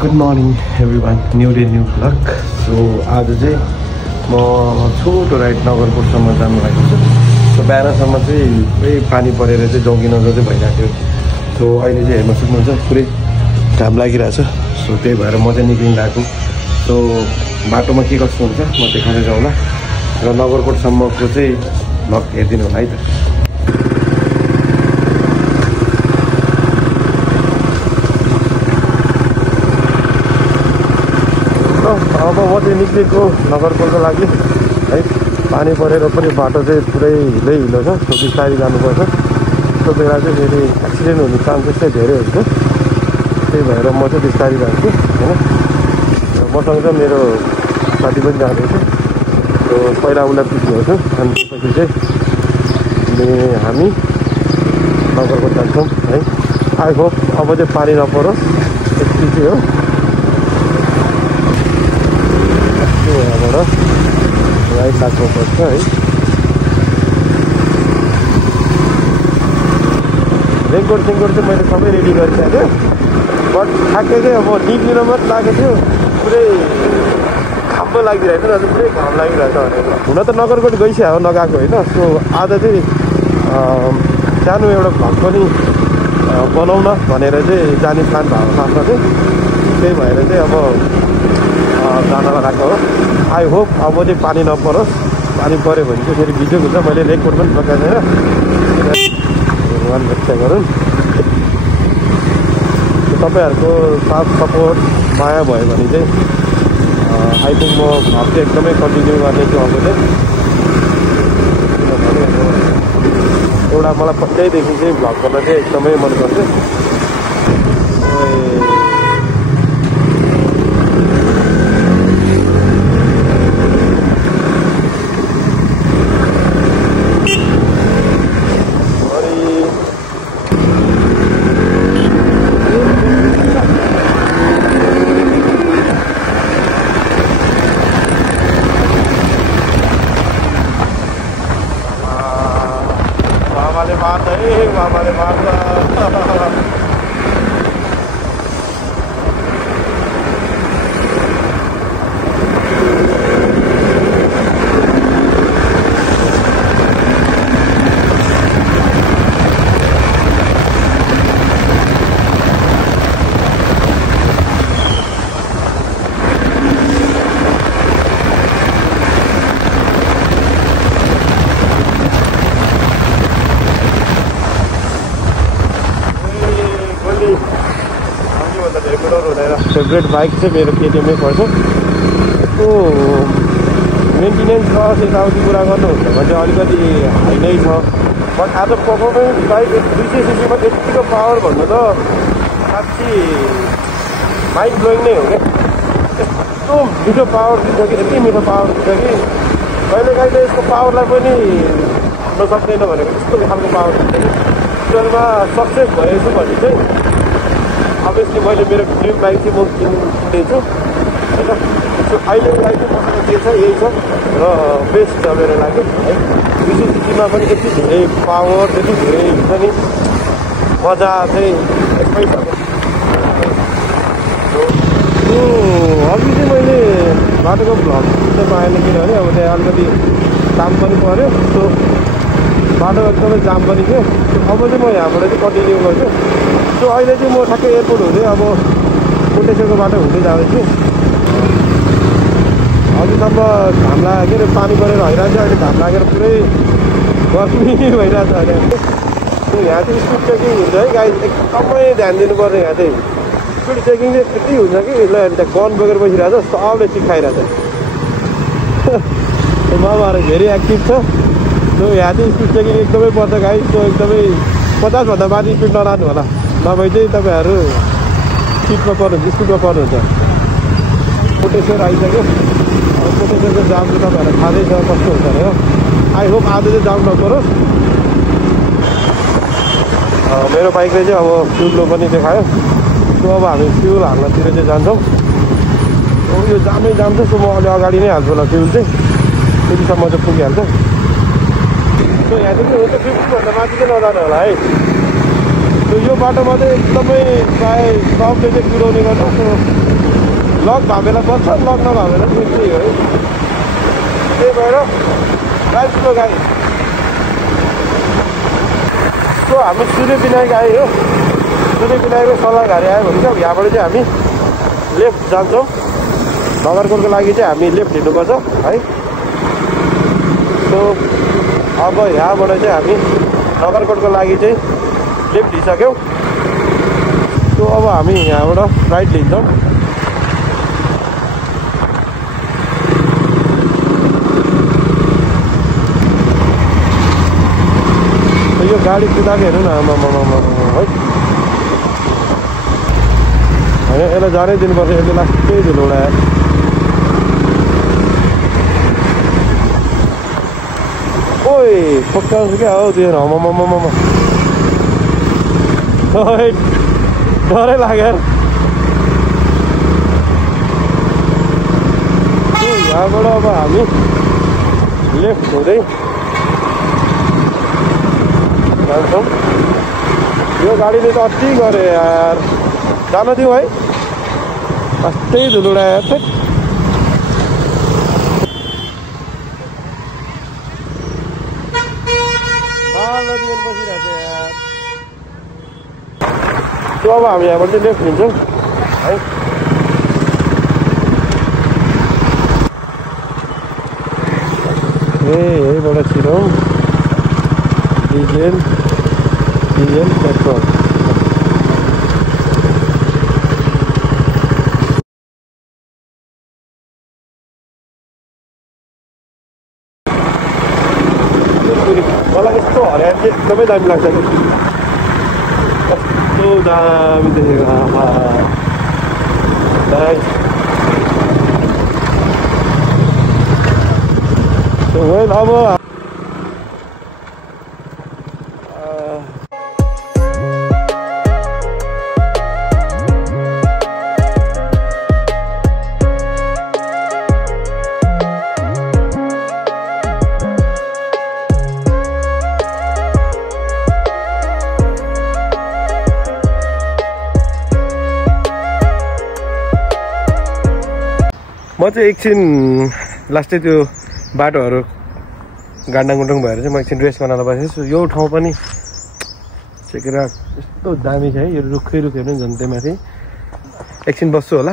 Good morning everyone, new day new blog. So आज चाहिँ म छोटो राइड नगरकोटसम्म जानु लागेको छु। सो बिहानसम्म चाहिँ पुरै पानी परेर चाहिँ जोगिन चाहिँ भइरहेको थियो। सो अहिले चाहिँ हेर्न सक्नुहुन्छ पुरै घाम लागिरहेछ। सो त्यही भएर म चाहिँ निक्लिरहेको। सो बाटोमा के कस्तो हुन्छ म देखाउँदै जाउँला र नगरकोटसम्मको चाहिँ भ्लग हेरिदिनु होला है त। अब म चाहिँ निक्लेको नगरकोटको लागि है। पानी परेर पनि बाटो चाहिँ पुरै हिलो छ। सो बिस्तारै जानुपर्छ। त्यो बेला चाहिँ फेरि एक्सिडेन्ट हुने चान्सेस चाहिँ धेरै हुन्छ। त्यही भएर म चाहिँ बिस्तारै जान्छु होइन। र मसँग चाहिँ मेरो साथी पनि जाँदैछ। सो पहिला उसलाई पुग्नेछु अनि त्यसपछि चाहिँ हामी नगरकोट जान्छौँ है। आई होप अब चाहिँ पानी नपरोस् यति चाहिँ हो। यहाँबाट राइट लाग्नुपर्छ है। रेनकोट सेनकोट चाहिँ मैले सबै रेडी गरिसकेँ। बट ठ्याक्कै चाहिँ अब निक्लिन मात्र लागेको थियो। पुरै घाम पो लागिरहेको थियो। पुरै घाम लागिरहेको छ भनेर हुन त नगरकोट गइसक्यो हो, नगएको होइन। सो आज चाहिँ सानो एउटा भ्लग पनि बनाउन भनेर चाहिँ जाने प्लान भएको साथमा चाहिँ त्यही भएर चाहिँ अब जान लगाएको हो। आई होप अब चाहिँ पानी नपरोस्। पानी पऱ्यो भने चाहिँ फेरि भिडियो हुन्छ। मैले रेनकोट पनि लगाएको छैन। भगवान् रक्षा गरौँ। तपाईँहरूको साथ सपोर्ट माया भयो भने चाहिँ आई थिङ्क म भ्लग चाहिँ एकदमै कन्टिन्यू गर्नेछु अब चाहिँ। किनभने अब एउटा मलाई पहिल्यैदेखि चाहिँ भ्लग गर्न चाहिँ एकदमै मनपर्छ। बाबाले मार्छ। फेभरेट बाइक चाहिँ मेरो केटिएममै पर्छ। यसको मेन्टेनेन्स कस्ट यताउति कुरा गर्नुहुन्छ भने चाहिँ अलिकति हाई नै छ। बट आज पर्फर्मेन्स बाइक 200 सीसीमा यतिको पावर भन्नु त साँच्ची माइन्ड ब्लोइङ नै हो क्या। यस्तो मिठो पावर दिन्छ कि, यति मिठो पावर दिन्छ कि कहिलेकाहीँ त यसको पावरलाई पनि हुन सक्दैन भनेको यस्तो खालको पावर दिन्छ कि। फ्युचरमा सक्सेस भएछु भने चाहिँ अभियसली मैले मेरो ड्रिम बाइक चाहिँ म किन्दैछु होइन। सो अहिलेको लागि चाहिँ मसँग के छ यही छ र बेस्ट छ मेरो लागि है। 200 सीसीमा पनि यति धेरै पावर, यति धेरै हुन्छ नि मजा चाहिँ एकदमै छ। अघि चाहिँ मैले बाटोको भ्लग चाहिँ पाएन किनभने अब त्यहाँ अलिकति जाम पनि पऱ्यो। सो बाटो एकदमै जाम पनि थियो। अब चाहिँ म यहाँबाट चाहिँ कन्टिन्यू गर्छु। सो अहिले चाहिँ म ठ्याक्कै एयरपोर्ट हुँदै अब कोटेश्वरको बाटो हुँदै जाँदैछु। अघिसम्म घाम लाग्यो के अरे पानी परेर भइरहेको थियो। अहिले घाम लागेर पुरै गर्मी भइरहेको छ अहिले। यहाँ चाहिँ स्पिड चेकिङ हुन्छ है गाइस, एकदमै ध्यान दिनुपर्छ। यहाँ चाहिँ स्पिड चेकिङ चाहिँ यति हुन्छ कि ल त्यहाँ गन बोकेर बसिरहेको छ, सबले चिखाइरहेको छ। मामाहरू धेरै एक्टिभ छ। सो यहाँ चाहिँ स्पिड चेकिङ एकदमै पर्छ गाइस। सो एकदमै 50भन्दा माथि स्पिड नलानु होला, नभए चाहिँ तपाईँहरू स्पिडमा पर्नुहुन्छ, स्पिडमा पर्नुहुन्छ। कोटेश्वर आइसक्यो। अब कोटेश्वरको जाम चाहिँ तपाईँहरूलाई थाहै छ कस्तो हुन्छ भनेर। आई होप आज चाहिँ जाम नपरोस्। मेरो बाइकले चाहिँ अब फ्युल पनि देखायो। सो अब हामी फ्युल हाल्नतिर चाहिँ जान्छौँ। यो जामै जाम छ। सो म अलि अगाडि नै हाल्छु होला फ्युल चाहिँ, त्यतिसम्म चाहिँ पुगिहाल्छ। सो यहाँ चाहिँ के हुन्छ 50भन्दा माथि चाहिँ नजानु होला है। यो बाटोमा चाहिँ एकदमै प्राय सबले चाहिँ कुदाउने गर्छ। लक भामेला बस्छ, लक नभामेला त्यही हो है। त्यही भएर गाई ठुलो गाई सो हामी सूर्य विनायक आयो। सूर्य विनायकको सल्लाहघारी आयो भने चाहिँ यहाँबाट चाहिँ हामी लेफ्ट जान्छौँ। नगरकोटको लागि चाहिँ हामी लेफ्ट हिँड्नुपर्छ है। सो अब यहाँबाट चाहिँ हामी नगरकोटको लागि चाहिँ लेफ्ट लिइसक्यौँ। सो अब हामी यहाँबाट राइट लिन्छौँ। यो गाडी कुदाएको हेर्नु न आमा है। होइन यसलाई जानै दिनुपर्छ, यसले लास्टै धुलो उडायो। ओइ पक्काउँछु क्या हौ त्यो आमामामामा डरै लाग्यो। यहाँबाट अब हामी लेफ्ट हुँदै जान्छौँ। यो गाडीले त अति गऱ्यो यार, जान दिउँ है। अस्ति धुलो उडायो थिएँ। बसिरहेको छ यार। त्यो अब हामी यहाँबाट चाहिँ लेफ्ट लिन्छौँ है। यहीबाट छिरौँ। Diesel petrol. मलाई यस्तो हरियाली चाहिँ एकदमै दामी लाग्छ कि, कस्तो दामी देखेको। अब म चाहिँ एकछिन लास्टै त्यो बाटोहरू गान्डागुन्डुङ भएर चाहिँ म एकछिन रेस्ट गर्न बसेको छु। यो ठाउँ पनि चेकेर यस्तो दामी छ है। यो रुखै रुखहरू झन् त्यही माथि। एकछिन बस्छु होला,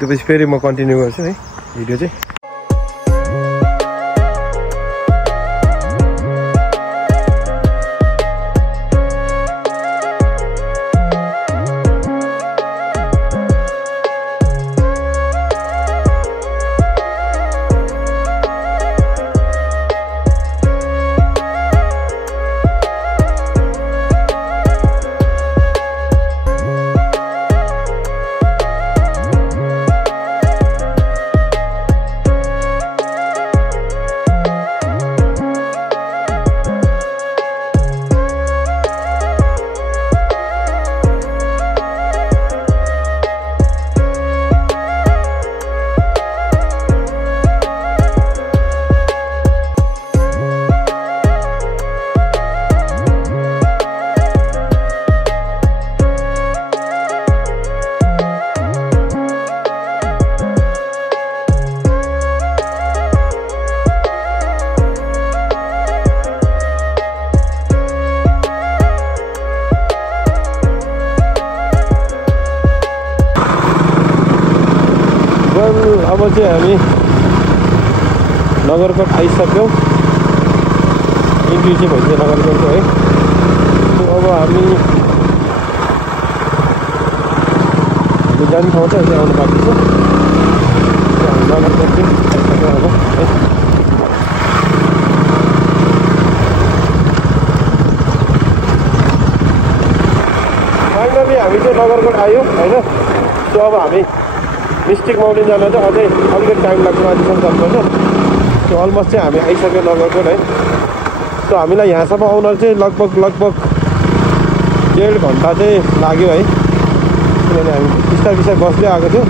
त्यसपछि फेरि म कन्टिन्यू गर्छु है भिडियो चाहिँ। अब चाहिँ हामी नगरकोट आइसक्यौँ। इन्ट्री चाहिँ भइसक्यो नगरकोटको है। अब हामी जाने ठाउँ चाहिँ अझै आउनु बाँकी छ। नगरकोट चाहिँ आइसक्यो अब है। फाइनली हामी चाहिँ नगरकोट आयो होइन। सो अब हामी मिस्टिक माउन्टेन जान चाहिँ अझै अलिकति टाइम लाग्छ, माथिसम्म जानुपर्छ। त्यो अलमोस्ट चाहिँ हामी आइसक्यो नगरकोट है। सो हामीलाई यहाँसम्म आउन चाहिँ लगभग 1.5 घन्टा चाहिँ लाग्यो है। किनभने हामी बिस्तारै बस्दै आएको थियो,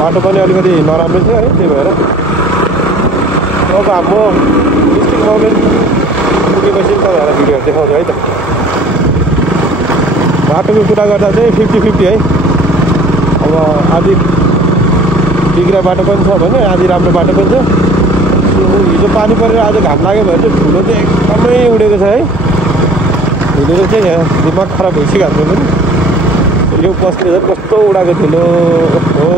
बाटो पनि अलिकति नराम्रो थियो है। त्यही भएर अब म मिस्टिक माउन्टेन पुगेपछि तपाईँहरूलाई भिडियोहरू देखाउँछु है त। बाटोको कुरा गर्दा चाहिँ 50-50 है। अब आधी बिग्रा बाटो पनि छ भने आधी राम्रो बाटो पनि छ। हिजो पानी परेर आज घाम लाग्यो भने चाहिँ धुलो चाहिँ एकदमै उडेको छ है। धुलोले चाहिँ यहाँ दिमाग खराब भइसक्यो हाम्रो पनि। यो बस्ने झन् कस्तो उडाएको धुलो हो।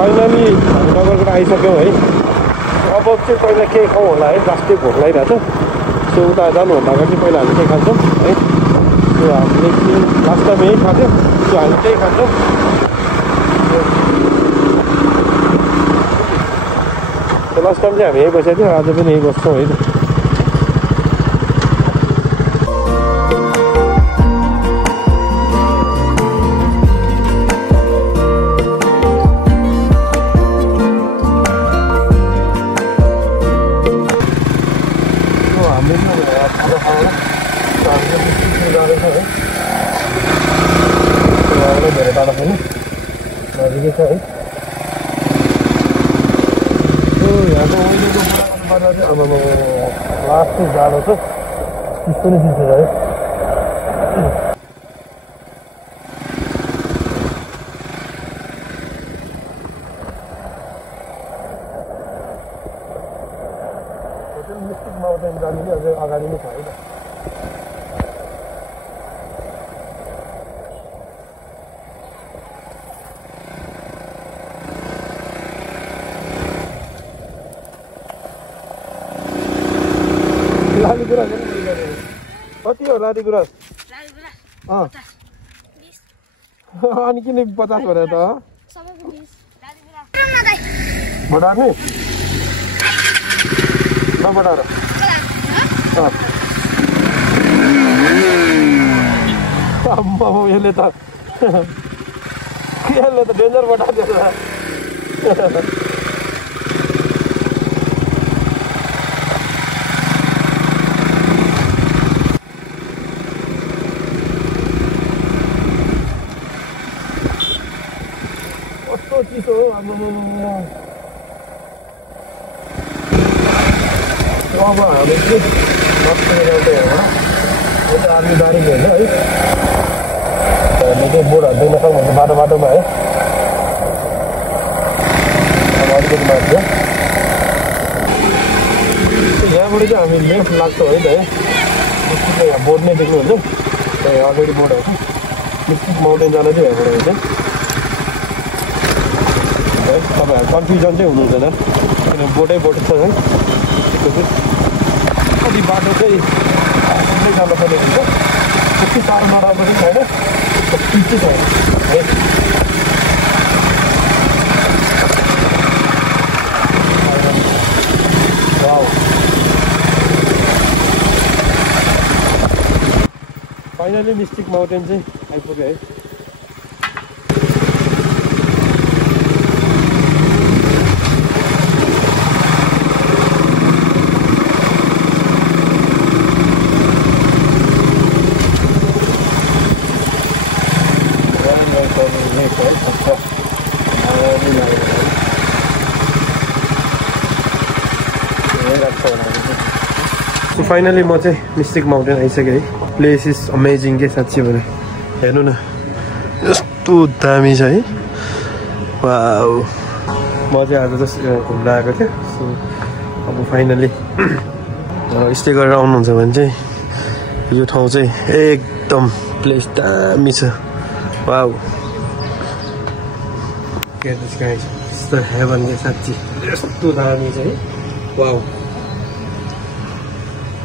फाइनली हामी नगरबाट आइसक्यौँ है। अब चाहिँ पहिला केही खाउँ होला है, लास्टै भोक लागिरहेको छ। सो उता जानुभन्दा अगाडि चाहिँ पहिला हामी केही खान्छौँ है। सो हामीले लास्ट टाइम यही खान्छौँ, सो हामी त्यही खान्छौँ। लास्ट टाइम चाहिँ हामी यहीँ बसेको थियौँ, आज पनि यहीँ बस्छौँ है। धेरै टाढा पनि नजिकै छ है। यहाँको ओइलेको कुरा चाहिँ अब लास्टै जाडो छ, चिसो नै चिसो छ है। मिस्टिक माउन्टेन जानु चाहिँ अझै अगाडि नै छ है त। लालीगुराँस कति हो लालीगुराँस? अनि किन 50 भरे त? बढार्ने नबढाएर यसले त डेन्जर बढाइदिएछ। चिसो हो अब हामी चाहिँ आर्मी बारी होइन है। हामीले चाहिँ बोर्ड हट्दैन सक्नुहुन्छ बाटो बाटोमा है। अब अलिकति माथि यहाँबाट चाहिँ हामी लेफ्ट लाग्छौँ है त है। मिस्टिक यहाँ बोर्ड नै देख्नुहुन्छ, अलरेडी बोर्ड आएको मिस्टिक माउन्टेन जान चाहिँ यहाँबाट हुन्छ। तपाईँहरू कन्फ्युजन चाहिँ हुनु हुँदैन, किन बोटै बोट छ है। कति बाटो चाहिँ सिधै जान पर्ने हुन्छ, त्यति टाढो नराम्रो पनि छैन, पिच चाहिँ छैन है। फाइनली मिस्टिक माउन्टेन चाहिँ आइपुग्यो है। फाइनली म चाहिँ मिस्टिक माउन्टेन आइसकेँ है। प्लेस इज अमेजिङ के साँच्ची भने हेर्नु न, यस्तो दामी छ है। वाउ, म चाहिँ आज जस्ट घुम्न आएको थिएँ। सो अब फाइनली स्टे गरेर आउनुहुन्छ भने चाहिँ यो ठाउँ चाहिँ एकदम प्लेस दामी छ। Wow, get this guys, it's the heaven के साँच्ची यस्तो दामी छ है। वाउ,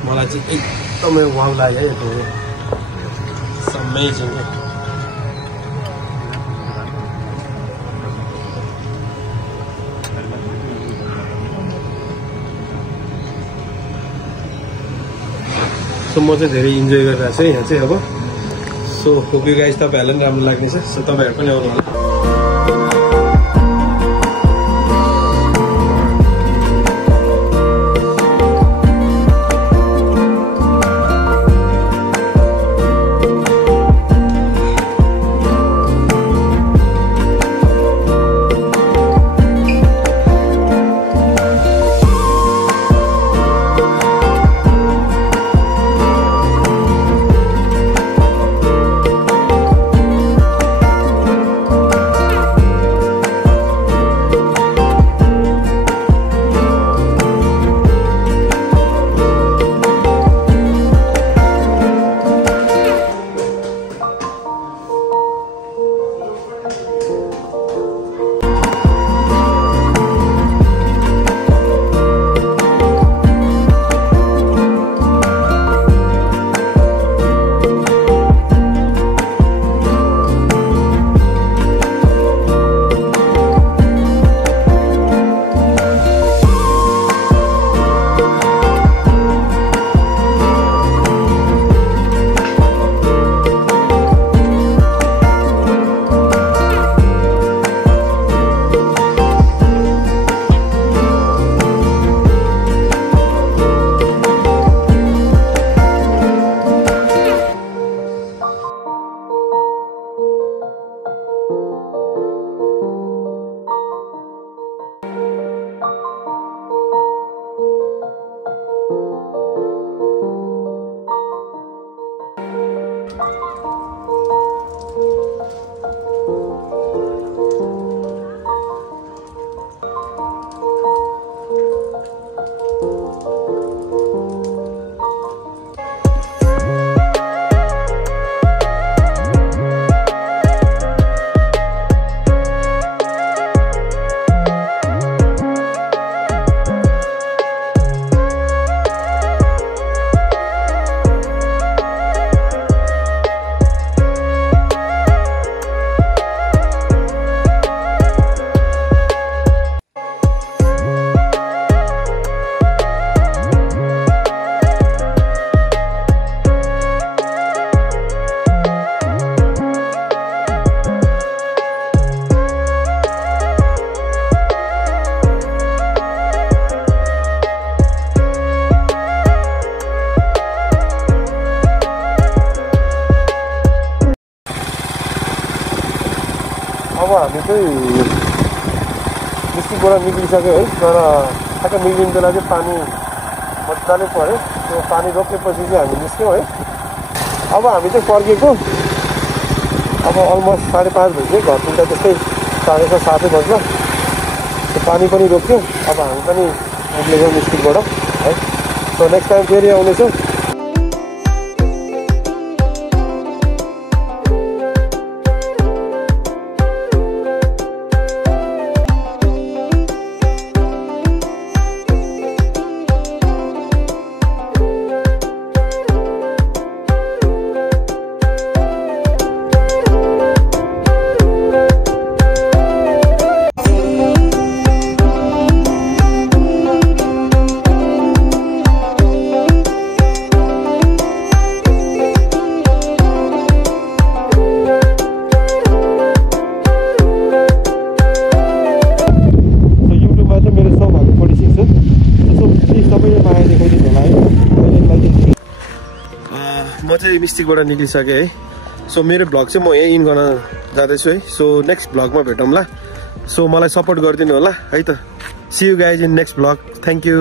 मलाई चाहिँ एकदमै वाउ लाग्यो है। यो अमेजिङ है। सो म चाहिँ धेरै इन्जोय गरिरहेको छु यहाँ चाहिँ अब। सो होप यु गाइज तपाईँहरूलाई पनि राम्रो लाग्नेछ। सो तपाईँहरू पनि आउनु होला। अब हामी चाहिँ डिस्ट्रिक्टबाट निक्लिसक्यो है तर ठ्याक्क निक्लिने बेला चाहिँ पानी मजाले पऱ्यो त्यो पानी रोकेपछि चाहिँ हामी निस्क्यौँ है अब हामी चाहिँ फर्केको अब अलमोस्ट 5:30 बज्यो घर पुग्दा त्यस्तै 6:30 बज्छ त्यो पानी पनि रोक्यो अब हामी पनि निक्लेछौँ डिस्ट्रिक्टबाट है सो नेक्स्ट टाइम फेरि आउनेछौँ म चाहिँ मिस्टिकबाट निक्लिसकेँ है सो मेरो भ्लग चाहिँ म यहीँ इन गर्न जाँदैछु है सो नेक्स्ट भ्लगमा भेटौँला सो मलाई सपोर्ट गरिदिनु होला है त see you guys in next vlog thank you